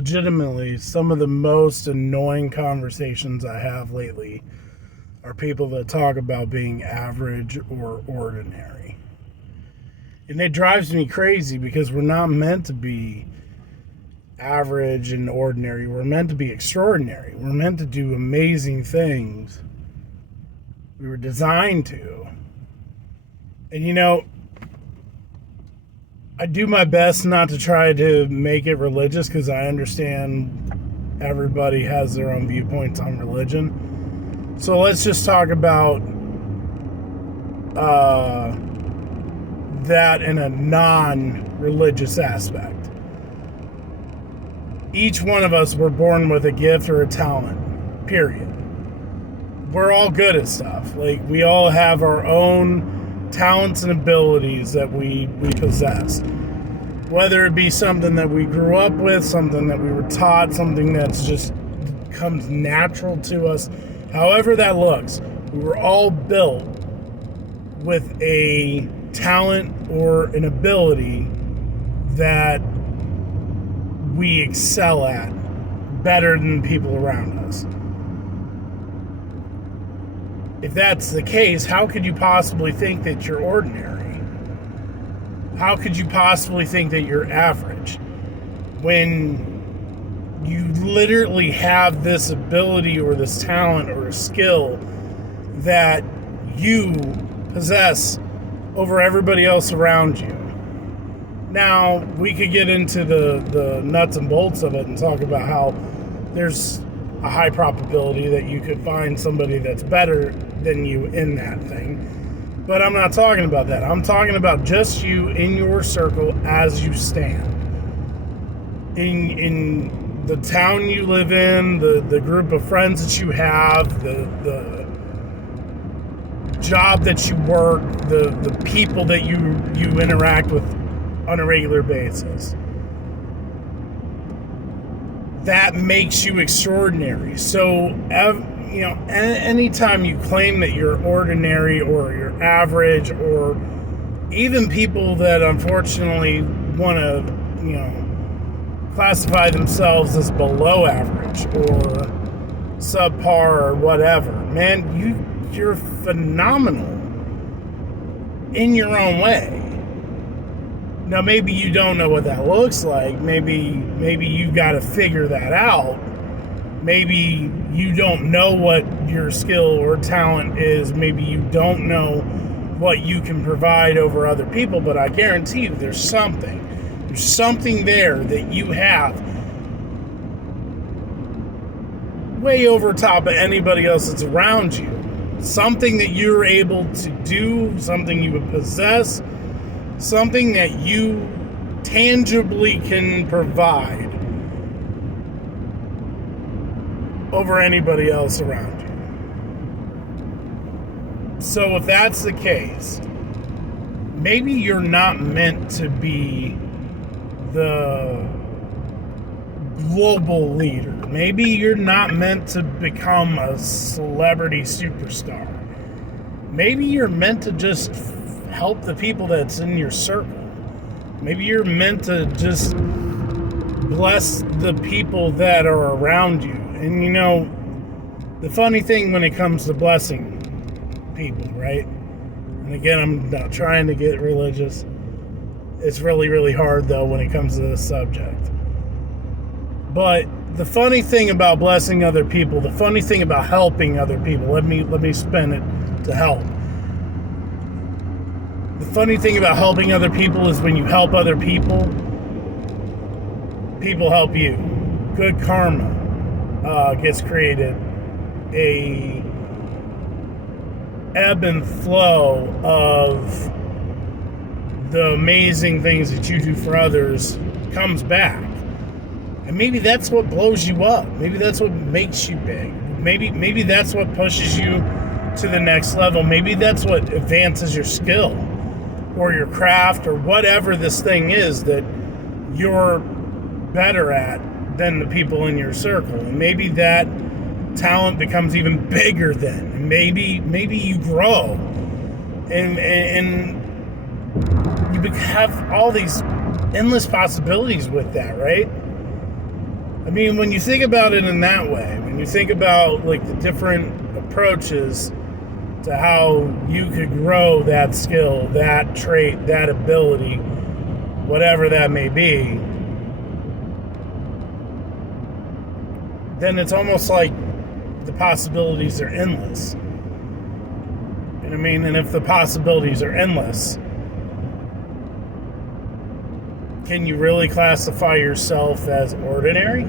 legitimately, some of the most annoying conversations I have lately are people that talk about being average or ordinary. And it drives me crazy because we're not meant to be average and ordinary. We're meant to be extraordinary. We're meant to do amazing things. We were designed to. And I do my best not to try to make it religious because I understand everybody has their own viewpoints on religion. So let's just talk about that in a non-religious aspect. Each one of us were born with a gift or a talent, period. We're all good at stuff. Like, we all have our own talents and abilities that we possess. Whether it be something that we grew up with, something that we were taught, something that's just comes natural to us, however that looks, we were all built with a talent or an ability that we excel at better than people around us. If that's the case, how could you possibly think that you're ordinary? How could you possibly think that you're average when you literally have this ability or this talent or a skill that you possess over everybody else around you? Now, we could get into the nuts and bolts of it and talk about how there's a high probability that you could find somebody that's better than you in that thing. But I'm not talking about that. I'm talking about just you in your circle as you stand. In the town you live in, the group of friends that you have, the job that you work, the people that you interact with on a regular basis. That makes you extraordinary. So, anytime you claim that you're ordinary or you're average, or even people that unfortunately want to, classify themselves as below average or subpar or whatever, man, you're phenomenal in your own way. Now, maybe you don't know what that looks like. Maybe you got to figure that out. Maybe you don't know what your skill or talent is. Maybe you don't know what you can provide over other people. But I guarantee you there's something. There's something there that you have way over top of anybody else that's around you. Something that you're able to do, something you would possess, something that you tangibly can provide over anybody else around you. So if that's the case, maybe you're not meant to be the global leader. Maybe you're not meant to become a celebrity superstar. Maybe you're meant to just help the people that's in your circle. Maybe you're meant to just bless the people that are around you. And the funny thing when it comes to blessing people, right? And again, I'm not trying to get religious. It's really, really hard though when it comes to this subject. But the funny thing about blessing other people, the funny thing about helping other people, let me spin it to help. The funny thing about helping other people is when you help other people, people help you. Good karma gets created. A ebb and flow of the amazing things that you do for others comes back. And maybe that's what blows you up. Maybe that's what makes you big. Maybe that's what pushes you to the next level. Maybe that's what advances your skill or your craft or whatever this thing is that you're better at than the people in your circle. And maybe that talent becomes even bigger then. And maybe you grow and you have all these endless possibilities with that, right? I mean, when you think about it in that way, when you think about like the different approaches to how you could grow that skill, that trait, that ability, whatever that may be, then it's almost like the possibilities are endless. You know what I mean? And if the possibilities are endless, can you really classify yourself as ordinary?